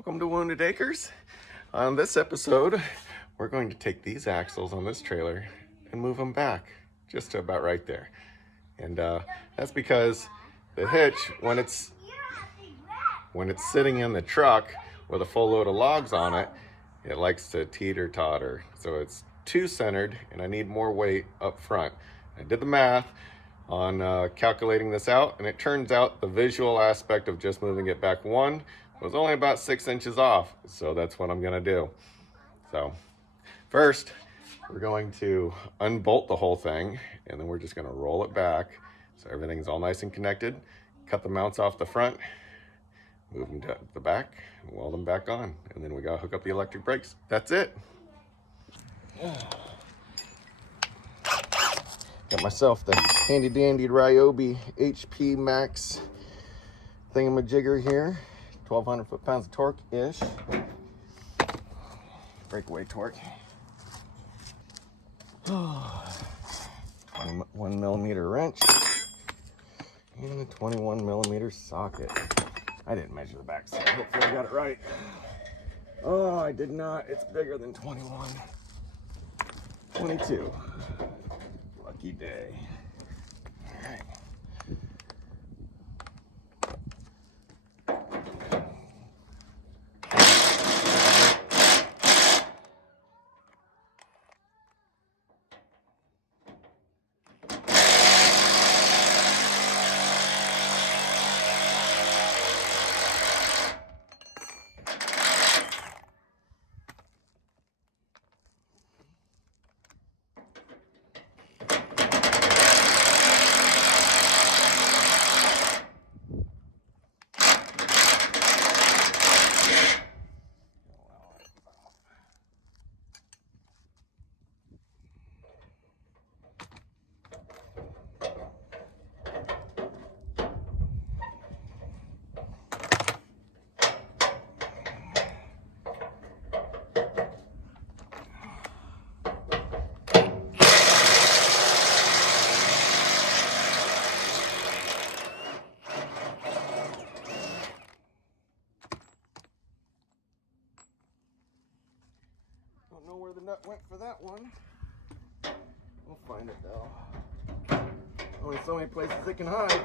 Welcome to Wounded Acres. On this episode, we're going to take these axles on this trailer and move them back just to about right there. And that's because the hitch, when it's sitting in the truck with a full load of logs on it, it likes to teeter-totter. So it's too centered and I need more weight up front. I did the math on calculating this out, and it turns out the visual aspect of just moving it back one was only about 6 inches off. So that's what I'm gonna do. So first, we're going to unbolt the whole thing, and then we're just gonna roll it back so everything's all nice and connected. Cut the mounts off the front, move them to the back, and weld them back on. And then we gotta hook up the electric brakes. That's it. Got myself the handy dandy Ryobi HP Max thingamajigger here. 1,200 foot-pounds of torque-ish. Breakaway torque. 21 millimeter wrench. And a 21 millimeter socket. I didn't measure the back side. Hopefully I got it right. Oh, I did not. It's bigger than 21. 22. Lucky day. All right. Don't know where the nut went for that one. We'll find it though. Only so many places it can hide.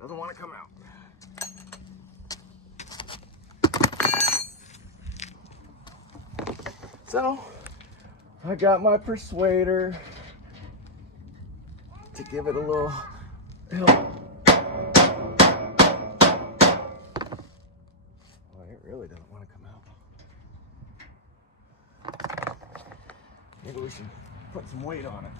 Doesn't want to come out. So, I got my persuader to give it a little help. Well, it really doesn't want to come out. Maybe we should put some weight on it.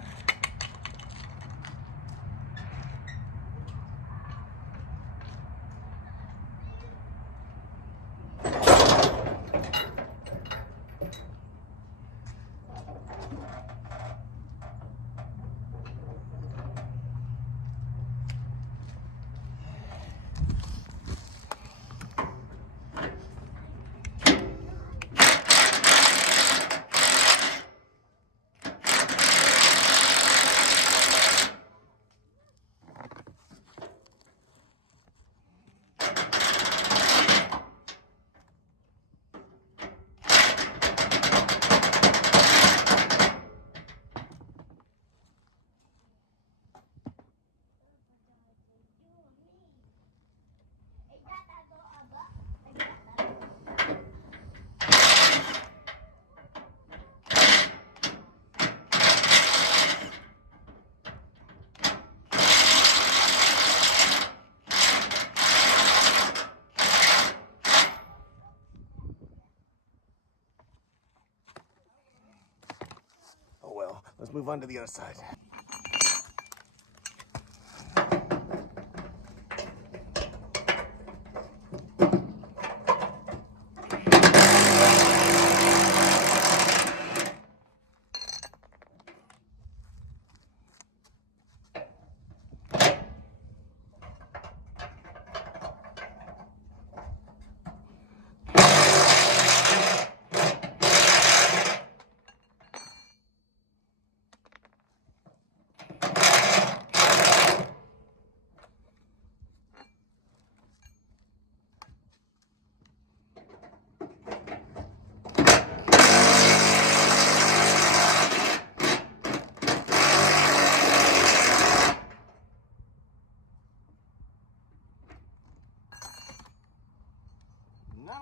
Let's move on to the other side.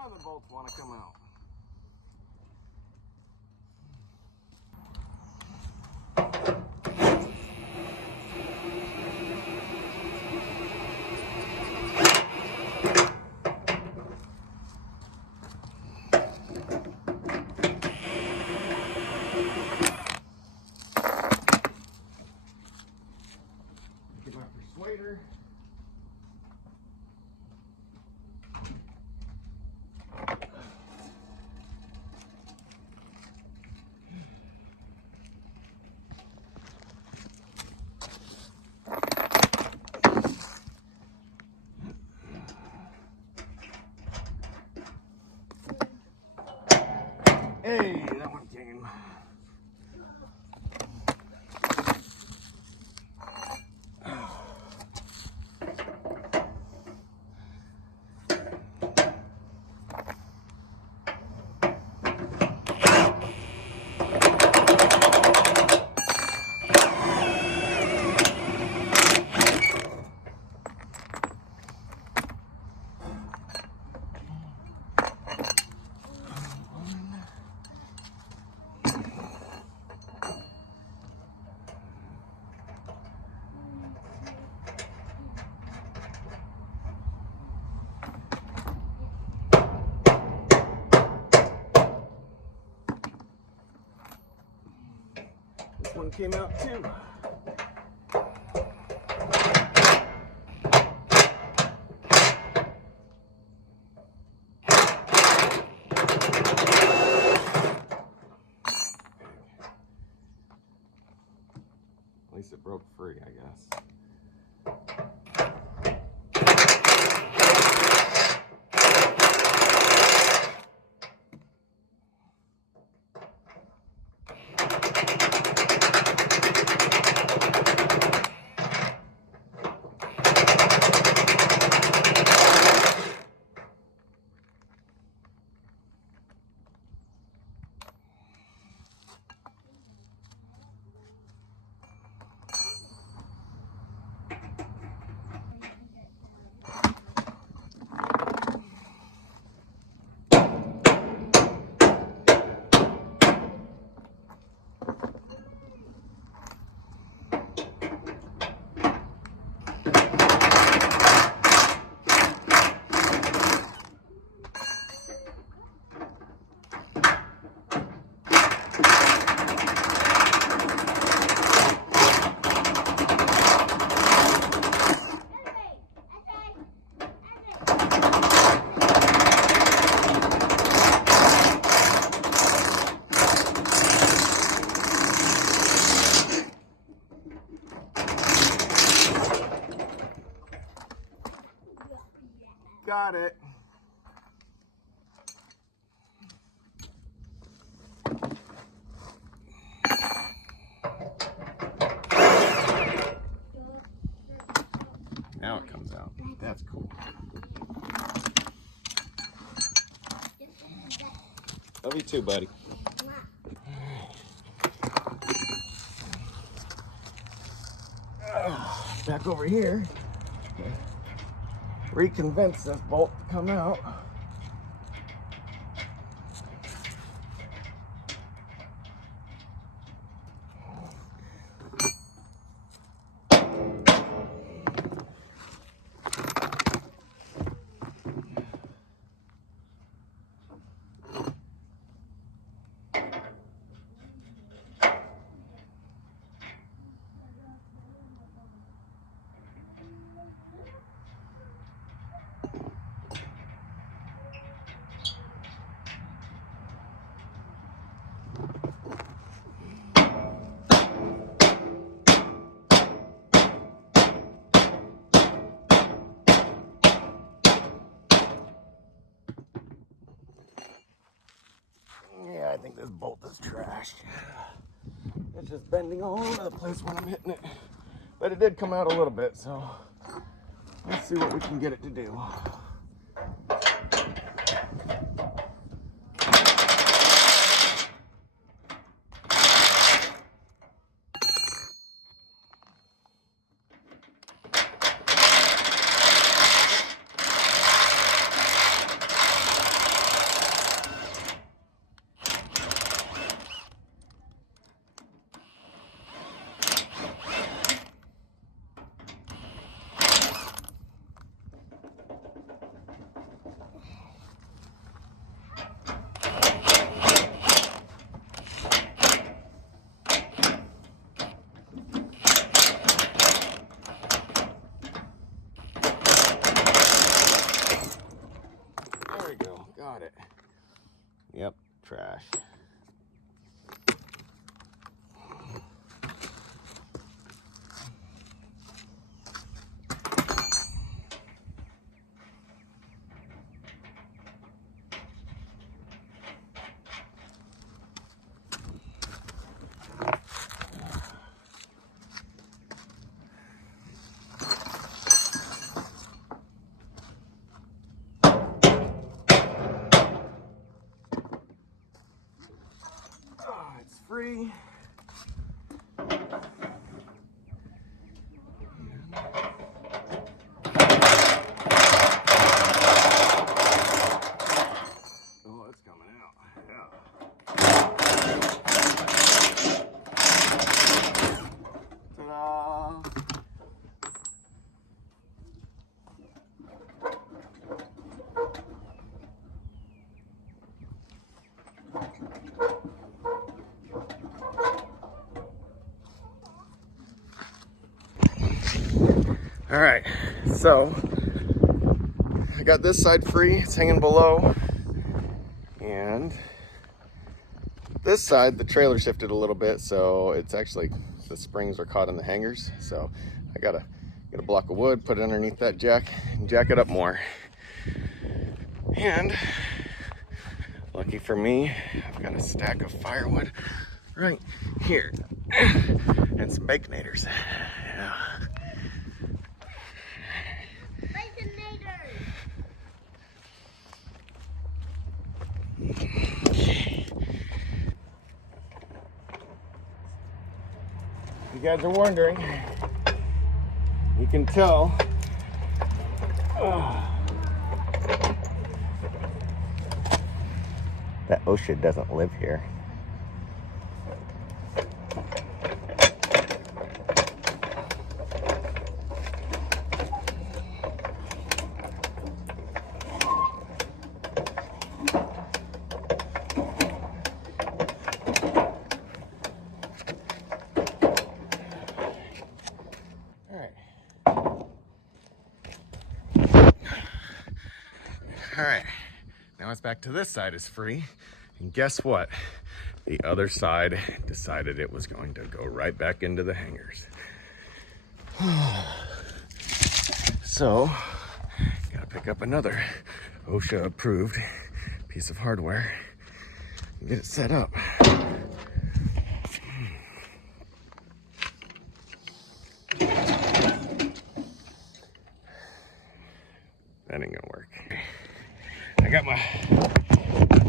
None of the bolts want to come out. Get my persuader. Hey, that one came. This one came out too. At least it broke free, I guess. Got it. Now it comes out. That's cool. Love you too, buddy. Back over here. Reconvince this bolt to come out. Yeah, I think this bolt is trashed. It's just bending all over the place when I'm hitting it. But it did come out a little bit, so let's see what we can get it to do. got it. Yep, trash. It's free. Oh, it's coming out. Yeah. Ta-da! All right, so I got this side free, it's hanging below, and this side, the trailer shifted a little bit, so it's actually, the springs are caught in the hangers, so I gotta get a block of wood, put it underneath that jack, and jack it up more. And lucky for me, I've got a stack of firewood right here, and some baconators. Yeah. If you guys are wondering, you can tell that OSHA doesn't live here. All right, now it's back to this side is free. And guess what? The other side decided it was going to go right back into the hangers. So, gotta pick up another OSHA approved piece of hardware and get it set up. That ain't gonna work. I got my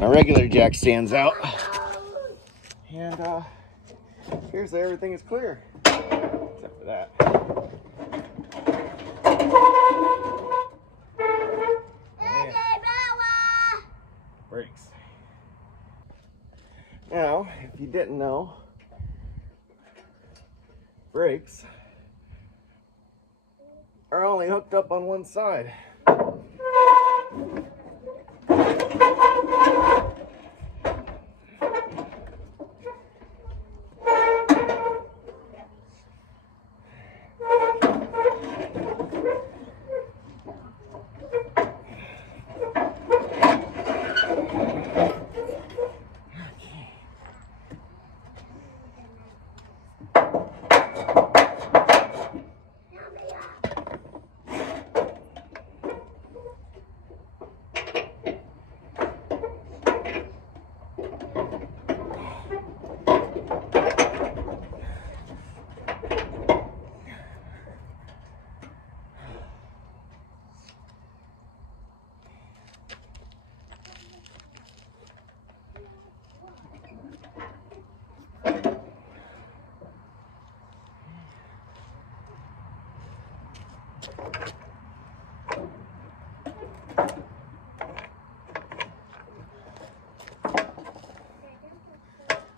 regular jack stands out, and here's everything is clear except for that. Brakes. Now, if you didn't know, brakes are only hooked up on one side.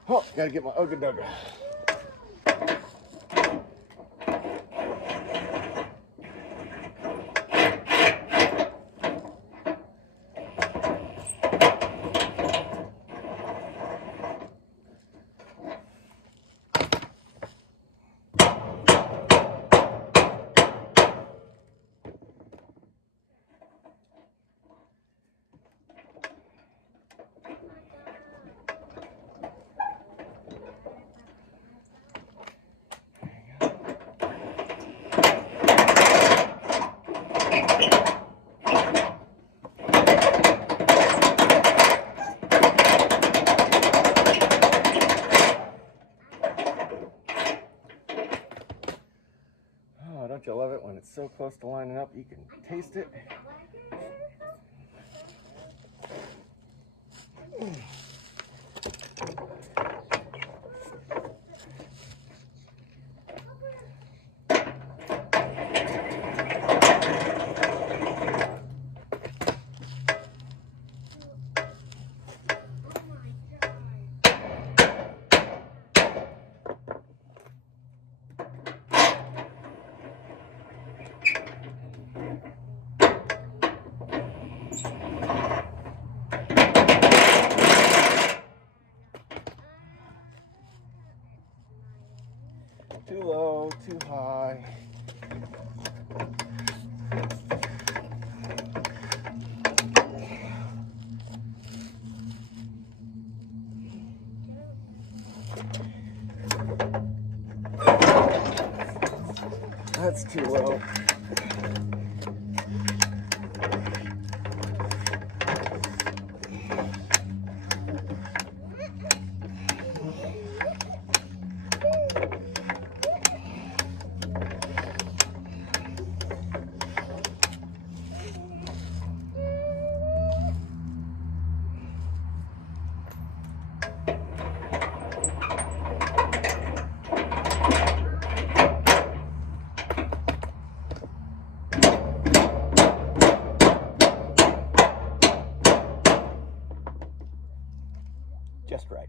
Oh, gotta get my Ugga Dugga. close to lining up, you can taste it. Too low, too high. That's too low. Just right.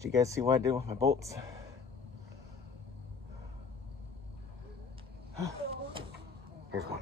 Did you guys see what I did with my bolts? Here's one.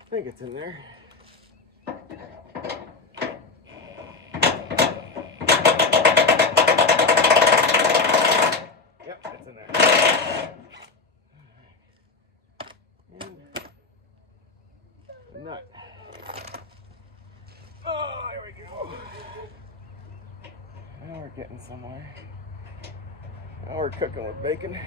I think it's in there. Yep, it's in there. And the nut. Oh, here we go. Now we're getting somewhere. Now we're cooking with bacon.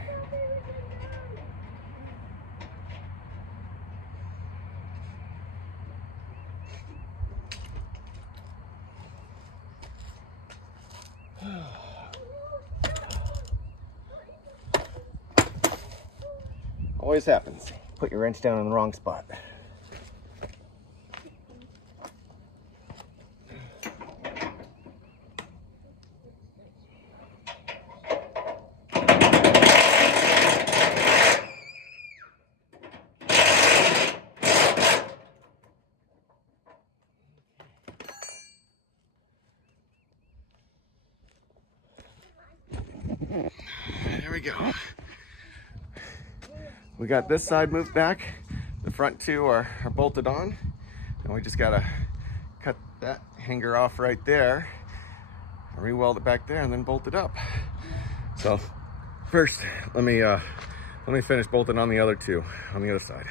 Always happens. Put your wrench down in the wrong spot. There we go. We got this side moved back. The front two are bolted on. And we just gotta cut that hanger off right there. re-weld it back there and then bolt it up. So first, let me finish bolting on the other two on the other side.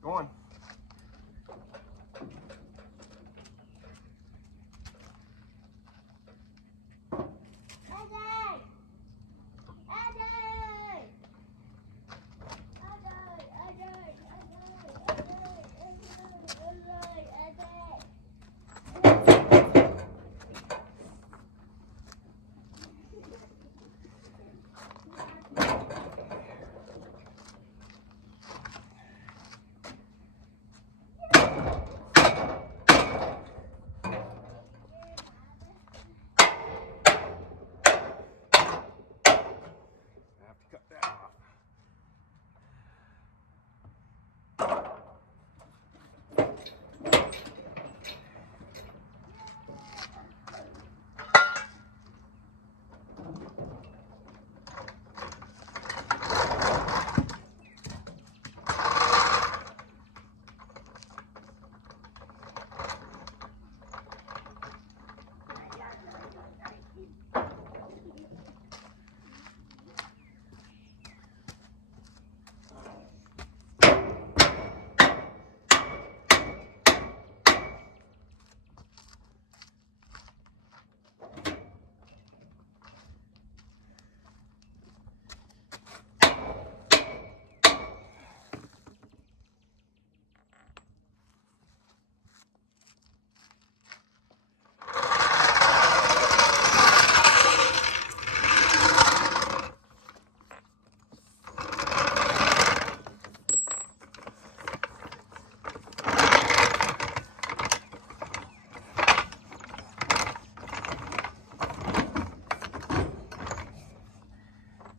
Go on.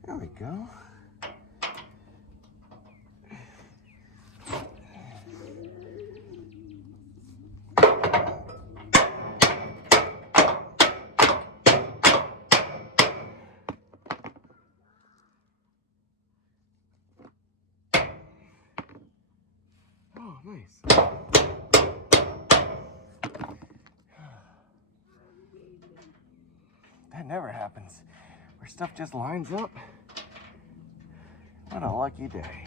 There we go. Oh, nice. That never happens. Where stuff just lines up. What a lucky day.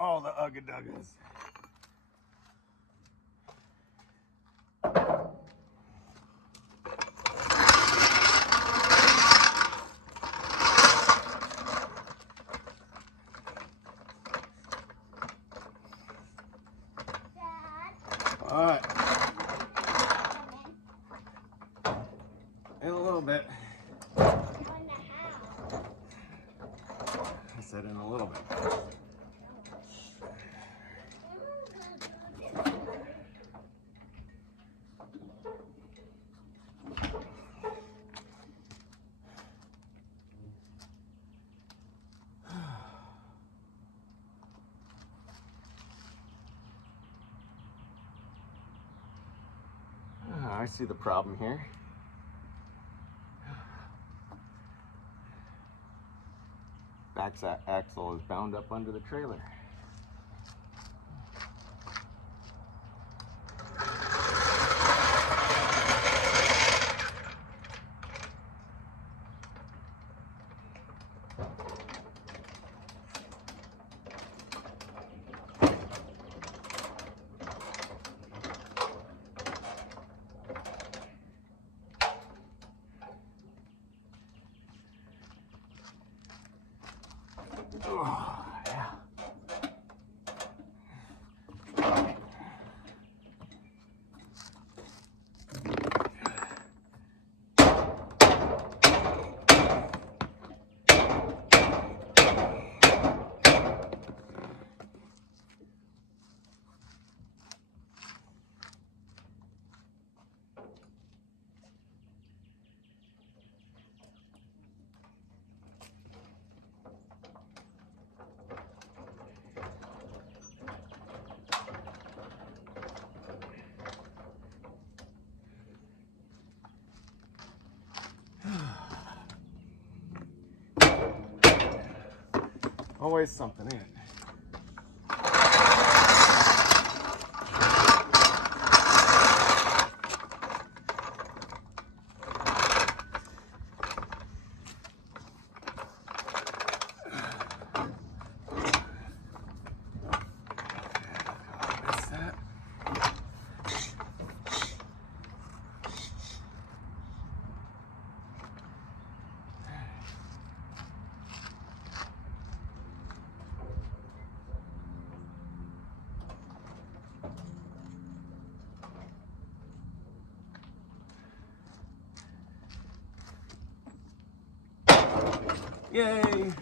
All the ugga-duggas. All right. In a little bit. I said in a little bit. I see the problem here. Back axle is bound up under the trailer. Oh, yeah. Always something in. Yay!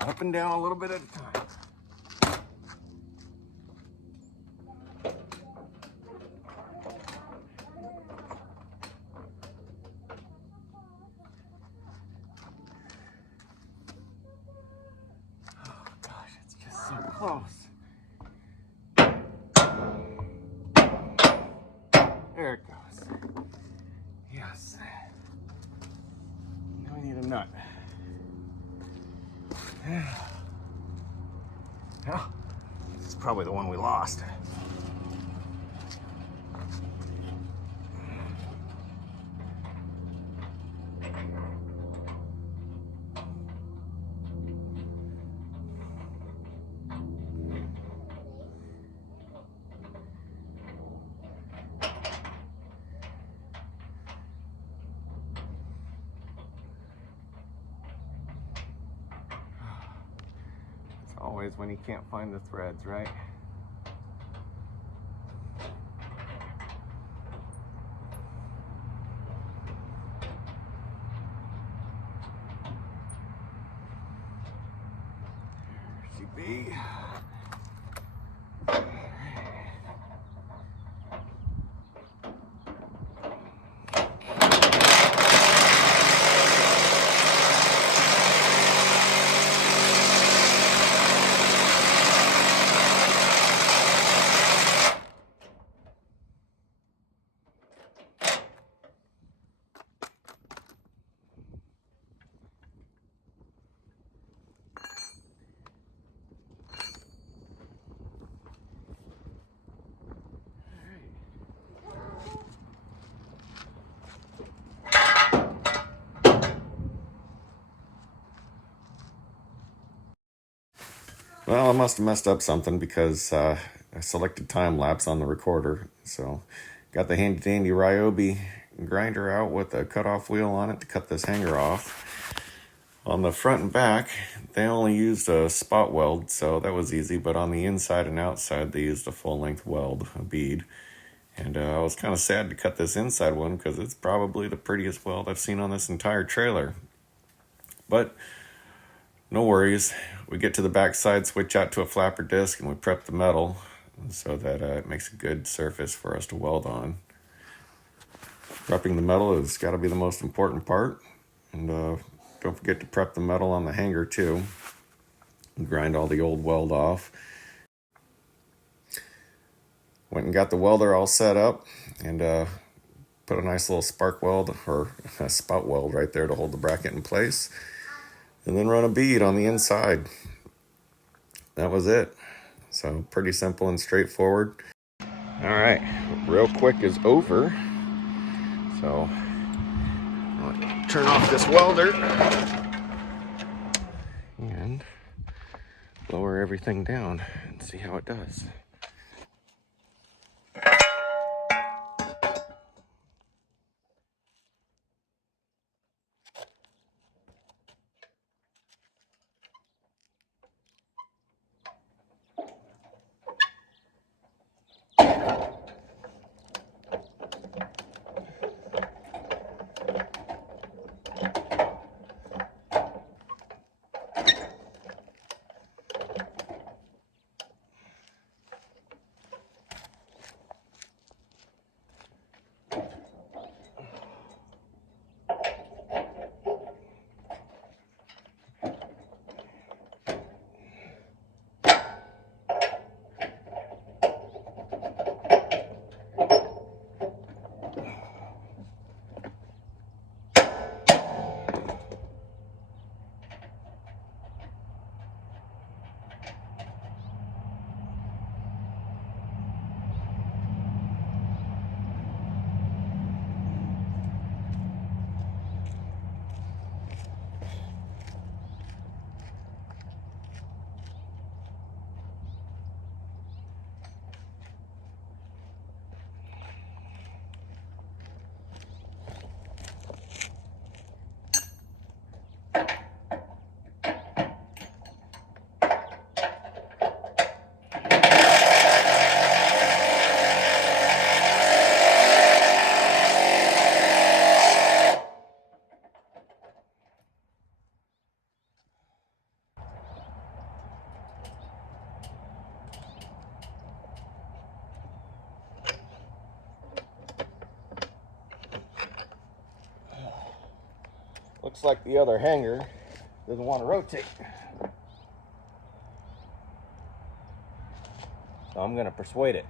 Up and down a little bit at a time. Oh gosh, it's just so close. There it goes. Yes. Now we need a nut. Yeah, this is probably the one we lost. It's always when you can't find the threads, right? There she be. Well, I must have messed up something because I selected time lapse on the recorder. So got the handy dandy Ryobi grinder out with a cutoff wheel on it to cut this hanger off. On the front and back, they only used a spot weld, so that was easy. But on the inside and outside, they used a full-length weld, a bead. And I was kind of sad to cut this inside one because it's probably the prettiest weld I've seen on this entire trailer. But no worries. We get to the back side, switch out to a flapper disc, and we prep the metal so that it makes a good surface for us to weld on. Prepping the metal has got to be the most important part. And don't forget to prep the metal on the hanger too. Grind all the old weld off. Went and got the welder all set up and put a nice little spark weld or a spout weld right there to hold the bracket in place. And then run a bead on the inside. That was it. So pretty simple and straightforward. All right, real quick is over. So I'll turn off this welder and lower everything down and see how it does. Looks like the other hanger doesn't want to rotate. So I'm going to persuade it.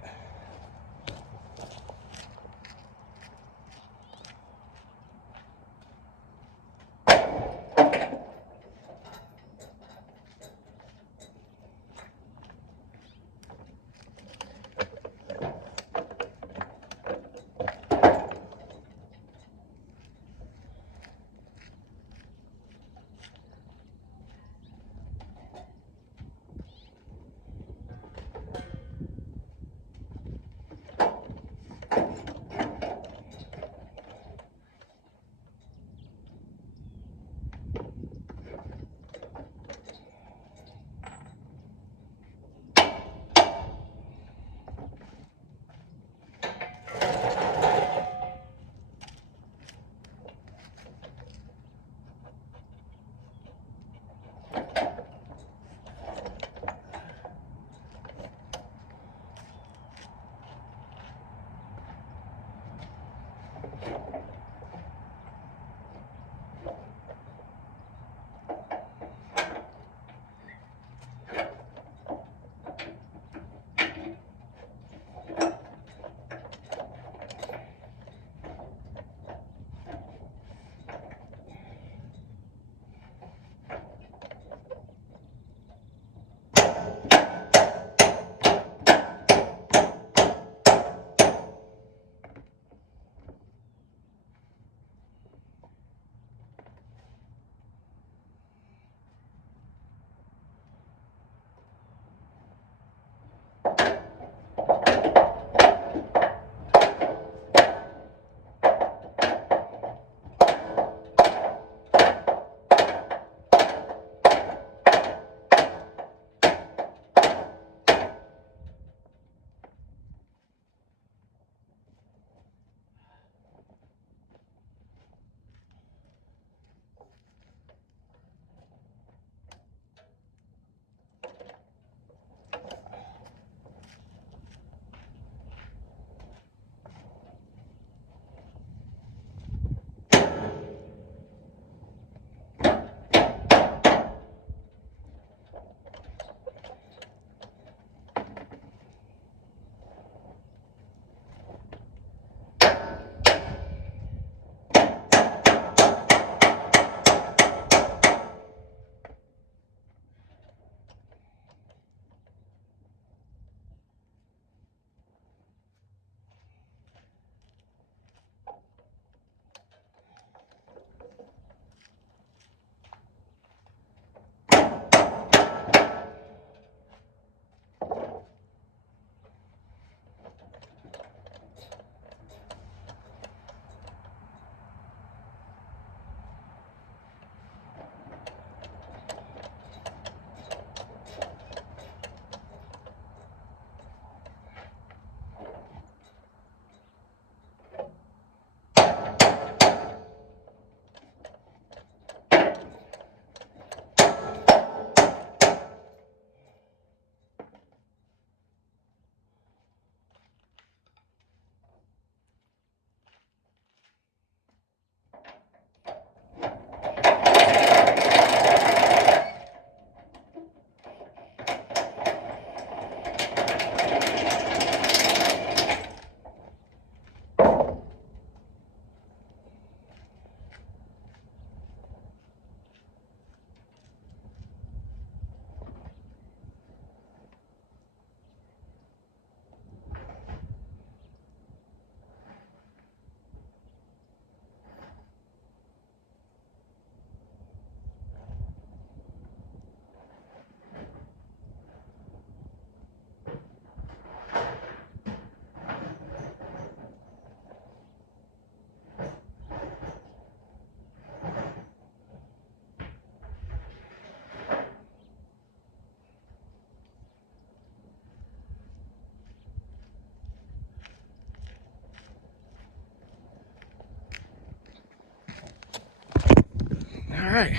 right,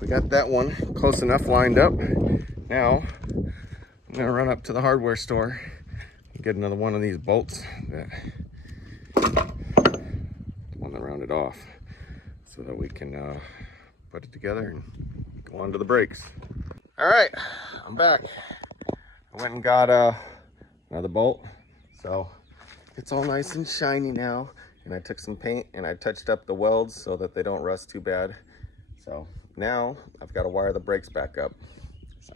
we got that one close enough lined up. Now, I'm gonna run up to the hardware store and get another one of these bolts, the one that rounded off, so that we can put it together and go on to the brakes. All right, I'm back. I went and got another bolt, so it's all nice and shiny now. And I took some paint and I touched up the welds so that they don't rust too bad. So now I've got to wire the brakes back up. So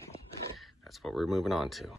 that's what we're moving on to.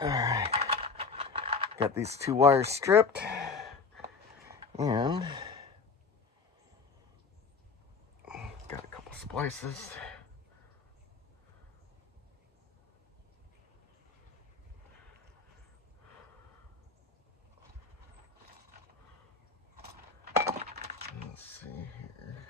All right, got these two wires stripped and got a couple splices. Let's see here.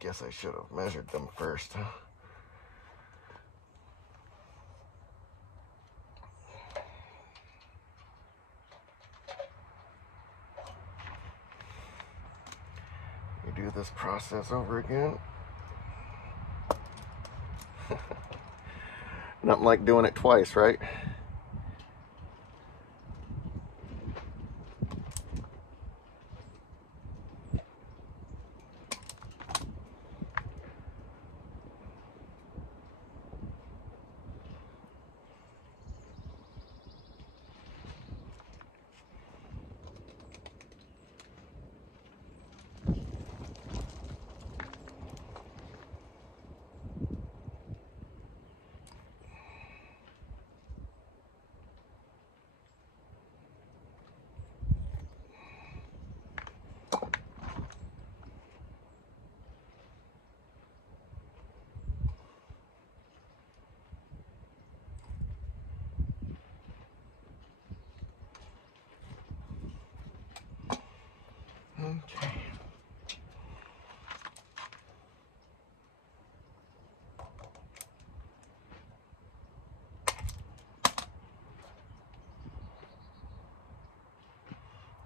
Guess I should have measured them first, huh? We do this process over again. Nothing like doing it twice, right? Okay.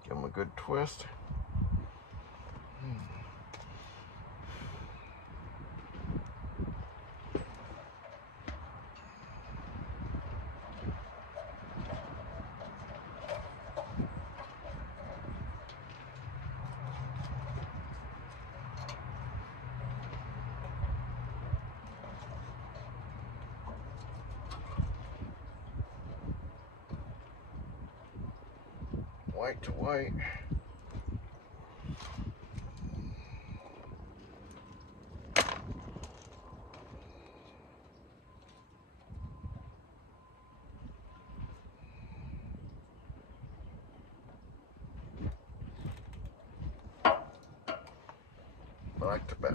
Give them a good twist. White to white. Back to back.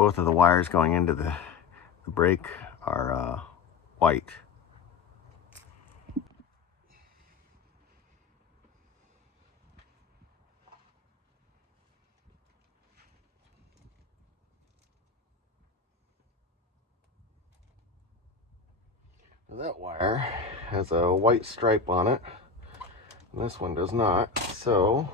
both of the wires going into the brake are white. That wire has a white stripe on it, and this one does not, so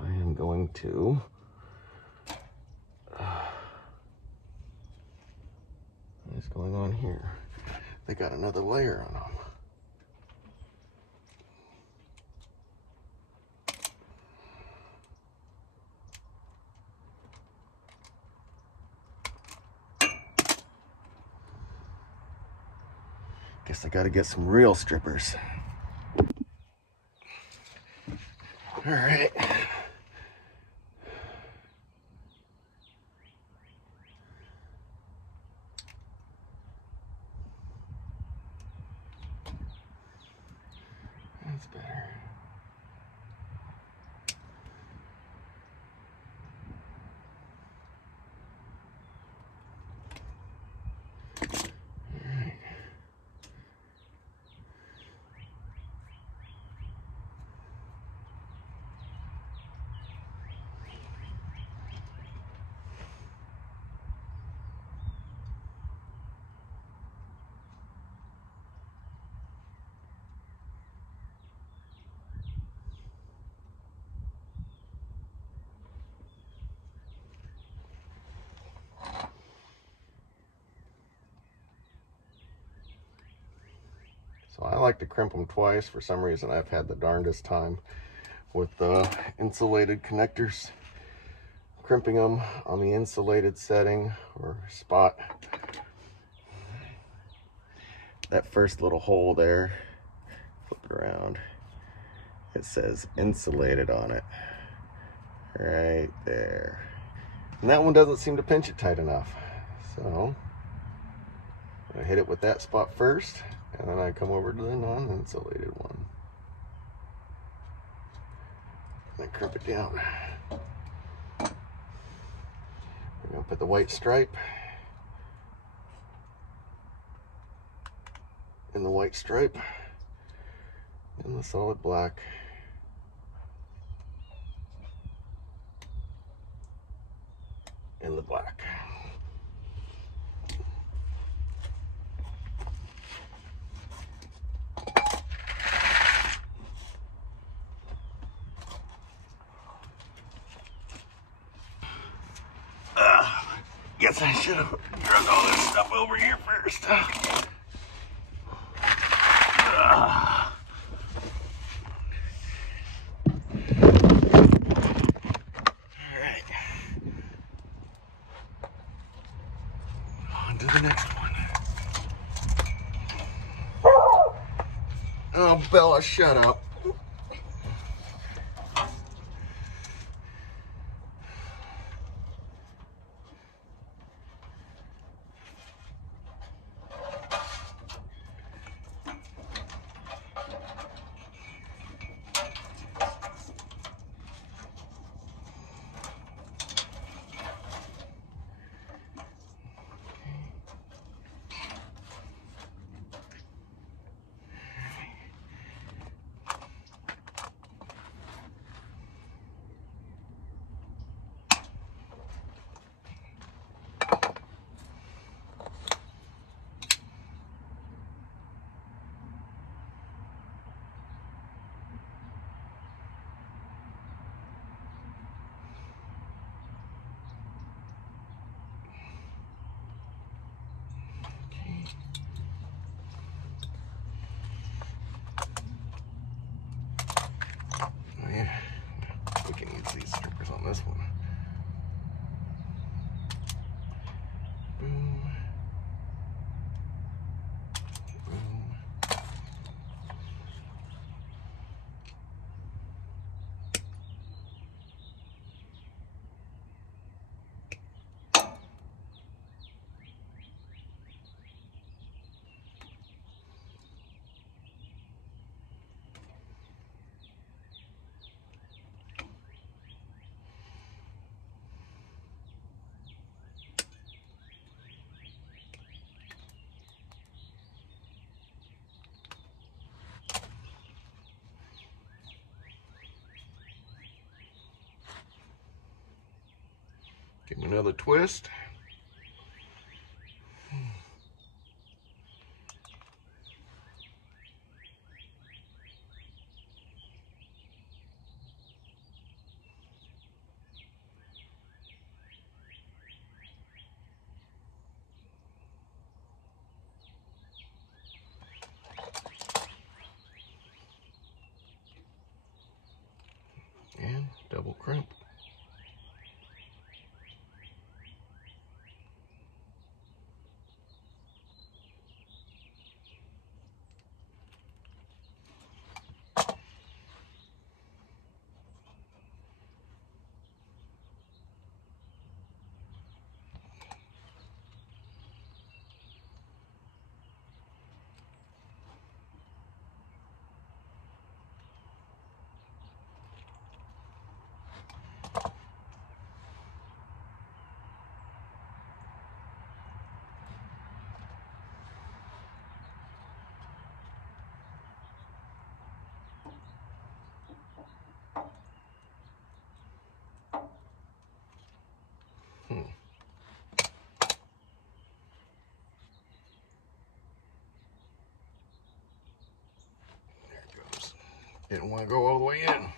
I am going to what's going on here? They got another layer on them. Guess I gotta get some real strippers. All right. That's better. So I like to crimp them twice. For some reason, I've had the darndest time with the insulated connectors. Crimping them on the insulated setting or spot. That first little hole there, flip it around, it says insulated on it. Right there. And that one doesn't seem to pinch it tight enough. So I hit it with that spot first, and then I come over to the non-insulated one. And then crimp it down. We're gonna put the white stripe in the white stripe and the solid black in the black. Guess I should have drug all this stuff over here first. Alright. On to the next one. Oh, Bella, shut up. Give me another twist. And double crimp. There it goes. Didn't want to go all the way in.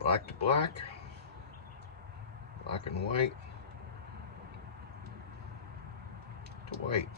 Black to black, black and white to white.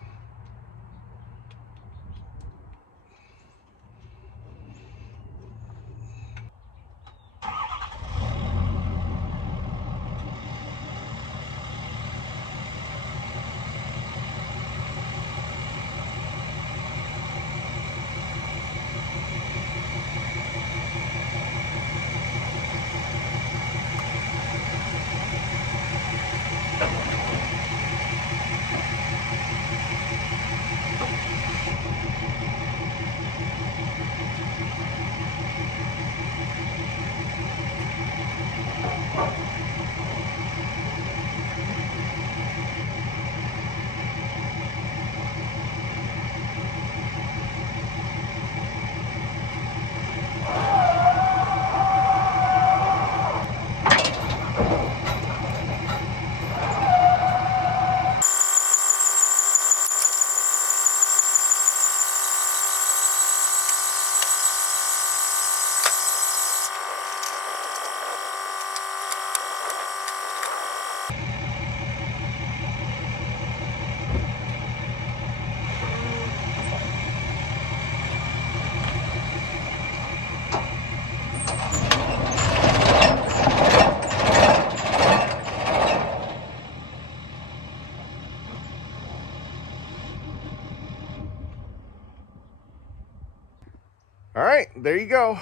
All right, there you go.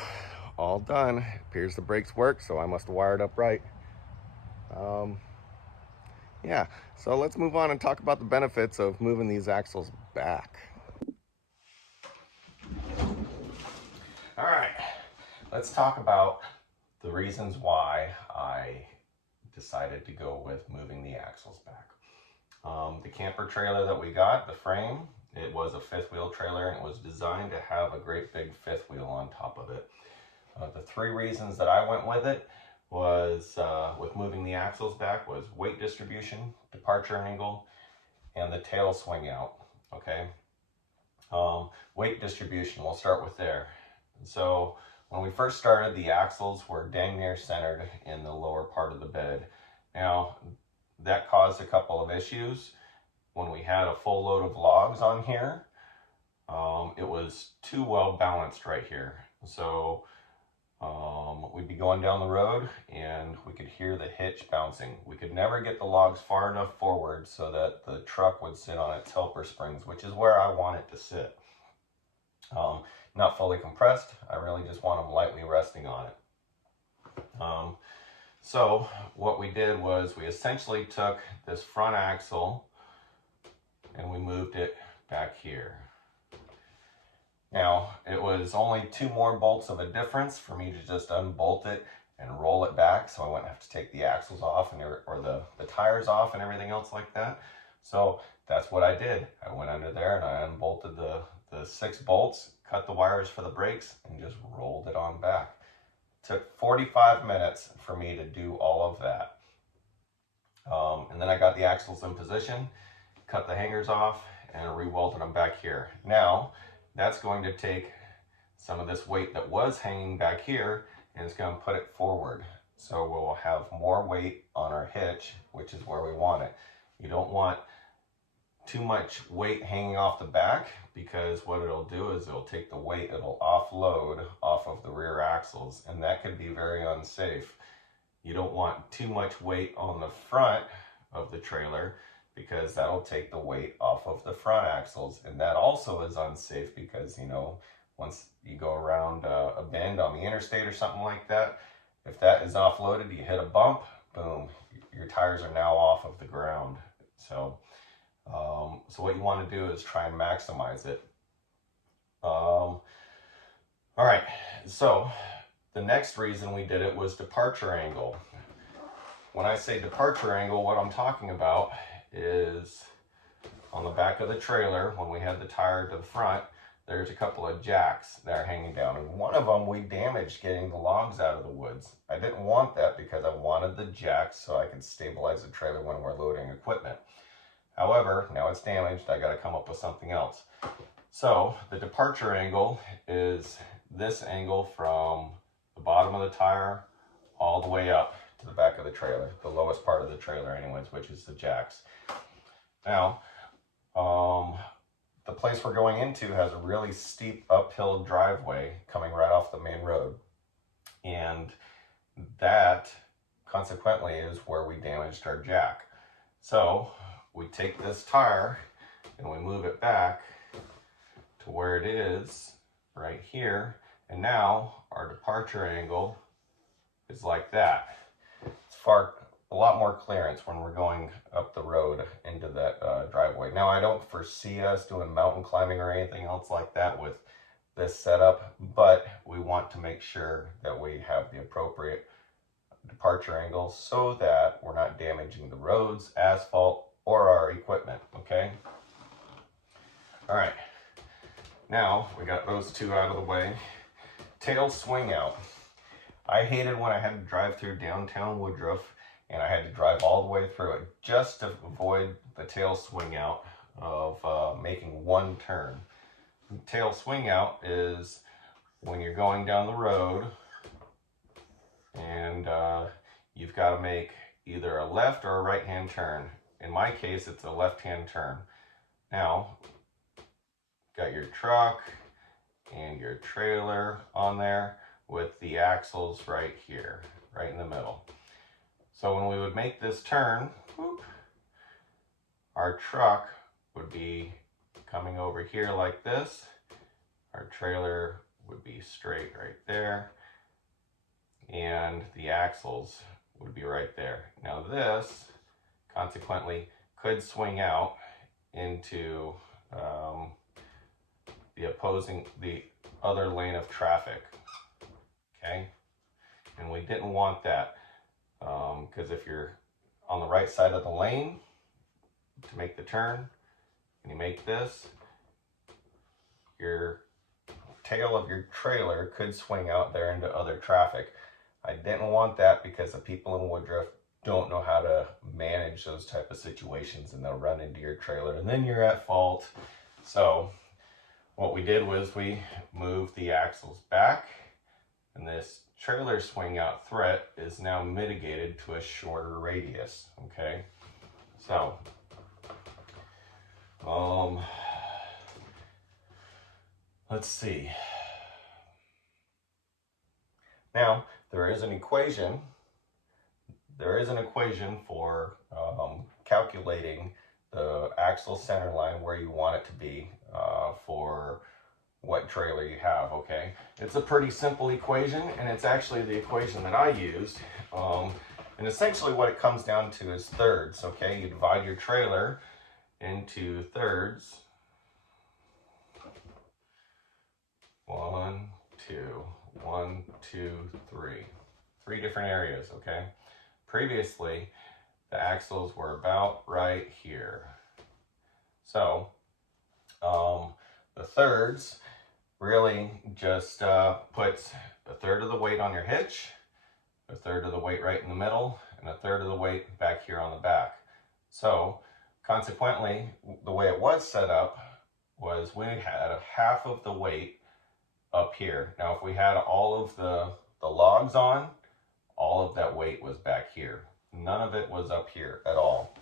All done. Appears the brakes work, so I must have wired up right. Yeah, so let's move on and talk about the benefits of moving these axles back. All right, let's talk about the reasons why I decided to go with moving the axles back. The camper trailer that we got, the frame, it was a fifth wheel trailer and it was designed to have a great big fifth wheel on top of it. The three reasons that I went with it was, with moving the axles back, was weight distribution, departure angle, and the tail swing out, okay? Weight distribution, we'll start with there. So when we first started, the axles were dang near centered in the lower part of the bed. Now, that caused a couple of issues. When we had a full load of logs on here, it was too well balanced right here. So we'd be going down the road and we could hear the hitch bouncing. We could never get the logs far enough forward so that the truck would sit on its helper springs, which is where I want it to sit. not fully compressed. I really just want them lightly resting on it. So what we did was we essentially took this front axle and we moved it back here. Now, it was only 2 more bolts of a difference for me to just unbolt it and roll it back, so I wouldn't have to take the axles off and or the tires off and everything else like that. So that's what I did. I went under there and I unbolted the 6 bolts, cut the wires for the brakes, and just rolled it on back. It took 45 minutes for me to do all of that. And then I got the axles in position, cut the hangers off, and re-welded them back here. Now, that's going to take some of this weight that was hanging back here and it's going to put it forward. So we'll have more weight on our hitch, which is where we want it. You don't want too much weight hanging off the back, because what it'll do is it'll take the weight, it'll offload off of the rear axles, and that could be very unsafe. You don't want too much weight on the front of the trailer, because that'll take the weight off of the front axles, and that also is unsafe because, you know, once you go around a bend on the interstate or something like that, if that is offloaded, you hit a bump, boom, your tires are now off of the ground. So what you want to do is try and maximize it. All right, so the next reason we did it was departure angle. When I say departure angle, what I'm talking about is on the back of the trailer, when we had the tire to the front, there's a couple of jacks that are hanging down, and one of them we damaged getting the logs out of the woods. I didn't want that because I wanted the jacks so I could stabilize the trailer when we're loading equipment. However, now it's damaged, I got to come up with something else. So the departure angle is this angle from the bottom of the tire all the way up to the back of the trailer, the lowest part of the trailer anyways, which is the jacks. Now, the place we're going into has a really steep uphill driveway coming right off the main road. And that, consequently, is where we damaged our jack. So we take this tire and we move it back to where it is, right here. And now our departure angle is like that. It's a lot more clearance when we're going up the road into that driveway. Now, I don't foresee us doing mountain climbing or anything else like that with this setup, but we want to make sure that we have the appropriate departure angle so that we're not damaging the roads, asphalt, or our equipment, okay? All right, now we got those 2 out of the way. Tail swing out. I hated when I had to drive through downtown Woodruff and I had to drive all the way through it just to avoid the tail swing out of making one turn. Tail swing out is when you're going down the road and you've got to make either a left or a right-hand turn. In my case, it's a left-hand turn. Now, got your truck and your trailer on there with the axles right here, right in the middle. So when we would make this turn, whoop, our truck would be coming over here like this. Our trailer would be straight right there. And the axles would be right there. Now this, consequently, could swing out into the other lane of traffic, okay? And we didn't want that because if you're on the right side of the lane to make the turn and you make this, your tail of your trailer could swing out there into other traffic. I didn't want that because the people in Woodruff don't know how to manage those type of situations, and they'll run into your trailer and then you're at fault. So what we did was we moved the axles back, and this trailer swing out threat is now mitigated to a shorter radius, okay? So, let's see. Now, there is an equation for calculating the axle center line where you want it to be for what trailer you have, okay? It's a pretty simple equation, and it's actually the equation that I used. And essentially what it comes down to is thirds, okay? You divide your trailer into thirds. 1, 2, 1, 2, 3. 3 different areas, okay? Previously, the axles were about right here. So, the thirds really just puts a third of the weight on your hitch, a third of the weight right in the middle, and a third of the weight back here on the back. So, consequently, the way it was set up was we had half of the weight up here. Now, if we had all of the logs on, all of that weight was back here. None of it was up here at all.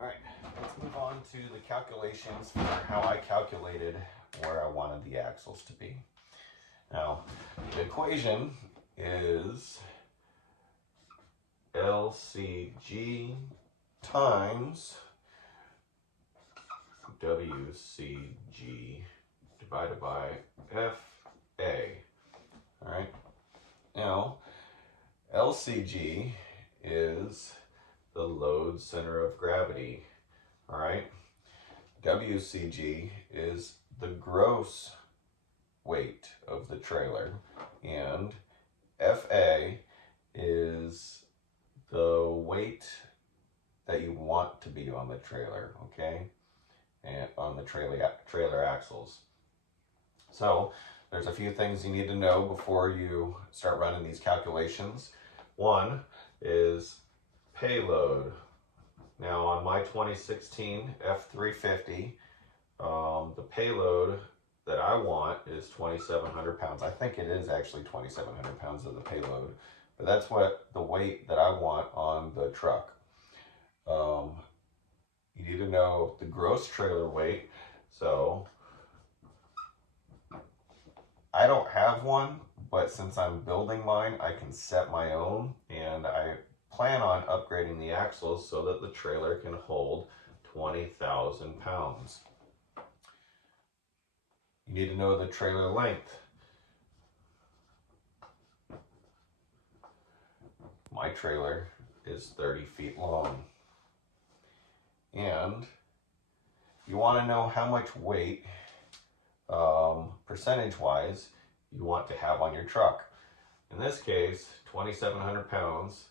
All right, let's move on to the calculations for how I calculated where I wanted the axles to be. Now, the equation is LCG times WCG divided by FA. All right. Now, LCG is the load center of gravity. All right. WCG is the gross weight of the trailer, and FA is the weight that you want to be on the trailer, okay, and on the trailer axles. So there's a few things you need to know before you start running these calculations. One is payload. Now on my 2016 F350, the payload that I want is 2,700 pounds. I think it is actually 2,700 pounds of the payload, but that's what the weight that I want on the truck. You need to know the gross trailer weight. So I don't have one, but since I'm building mine, I can set my own, and I plan on upgrading the axles so that the trailer can hold 20,000 pounds. You need to know the trailer length. My trailer is 30 feet long. And you want to know how much weight, percentage-wise, you want to have on your truck. In this case, 2,700 pounds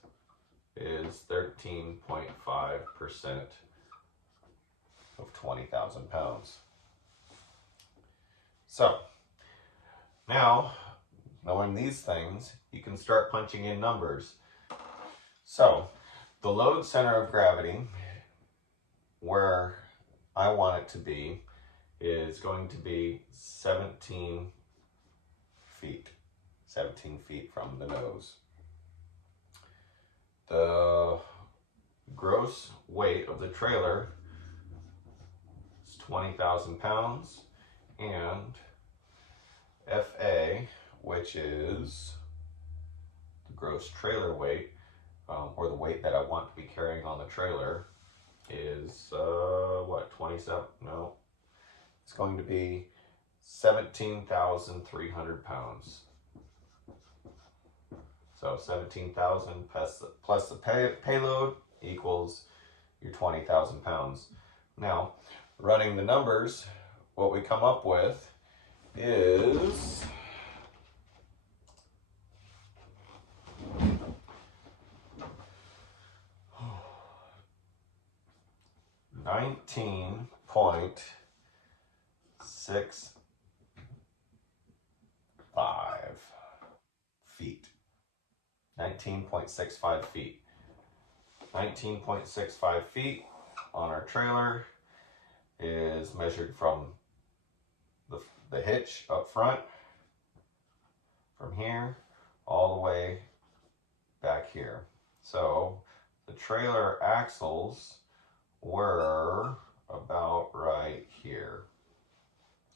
is 13.5% of 20,000 pounds. So, now, knowing these things, you can start punching in numbers. So, the load center of gravity, where I want it to be, is going to be 17 feet. 17 feet from the nose. The gross weight of the trailer is 20,000 pounds, and FA, which is the gross trailer weight, or the weight that I want to be carrying on the trailer, is what, 27? No, it's going to be 17,300 pounds. So 17,000 plus the payload equals your 20,000 pounds. Now, running the numbers, what we come up with is 19.65 feet. 19.65 feet. 19.65 feet on our trailer is measured from the hitch up front, from here all the way back here. So the trailer axles were about right here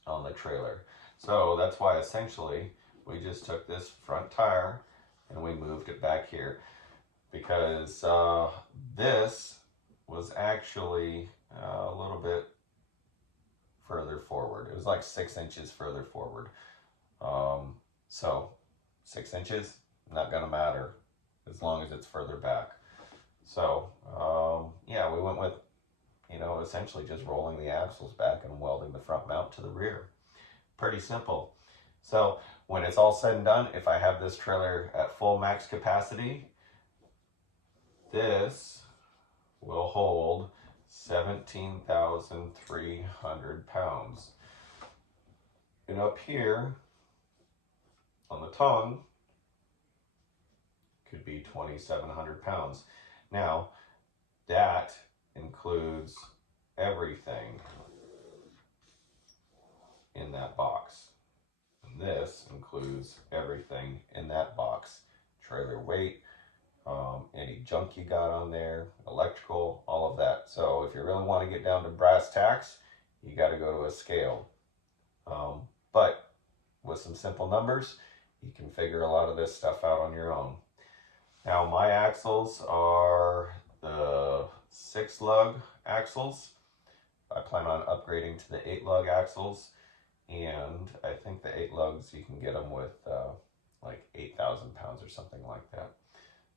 on the trailer. So that's why essentially we just took this front tire and we moved it back here, because this was actually a little bit further forward. It was like 6 inches further forward. So 6 inches, not gonna matter as long as it's further back. So yeah, we went with, you know, essentially just rolling the axles back and welding the front mount to the rear. Pretty simple. So when it's all said and done, if I have this trailer at full max capacity, this will hold 17,300 pounds. And up here on the tongue could be 2,700 pounds. Now, that includes everything in that box. And this includes everything in that box. Trailer weight, any junk you got on there, electrical, all of that. So if you really want to get down to brass tacks, you got to go to a scale. But with some simple numbers, you can figure a lot of this stuff out on your own. Now my axles are the 6-lug axles. I plan on upgrading to the 8-lug axles, and I think the 8 lugs you can get them with like 8,000 pounds or something like that.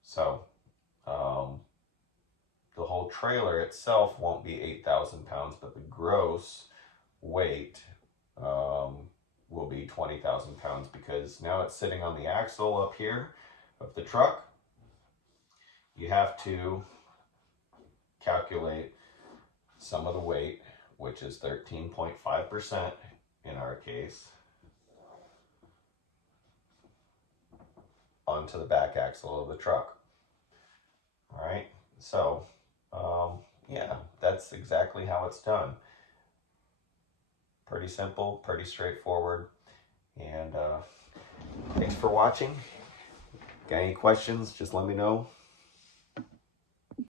So the whole trailer itself won't be 8,000 pounds, but the gross weight will be 20,000 pounds, because now it's sitting on the axle up here of the truck. You have to calculate some of the weight, which is 13.5% in our case, onto the back axle of the truck. All right, so yeah, that's exactly how it's done. Pretty simple, pretty straightforward. And thanks for watching. Got any questions, just let me know.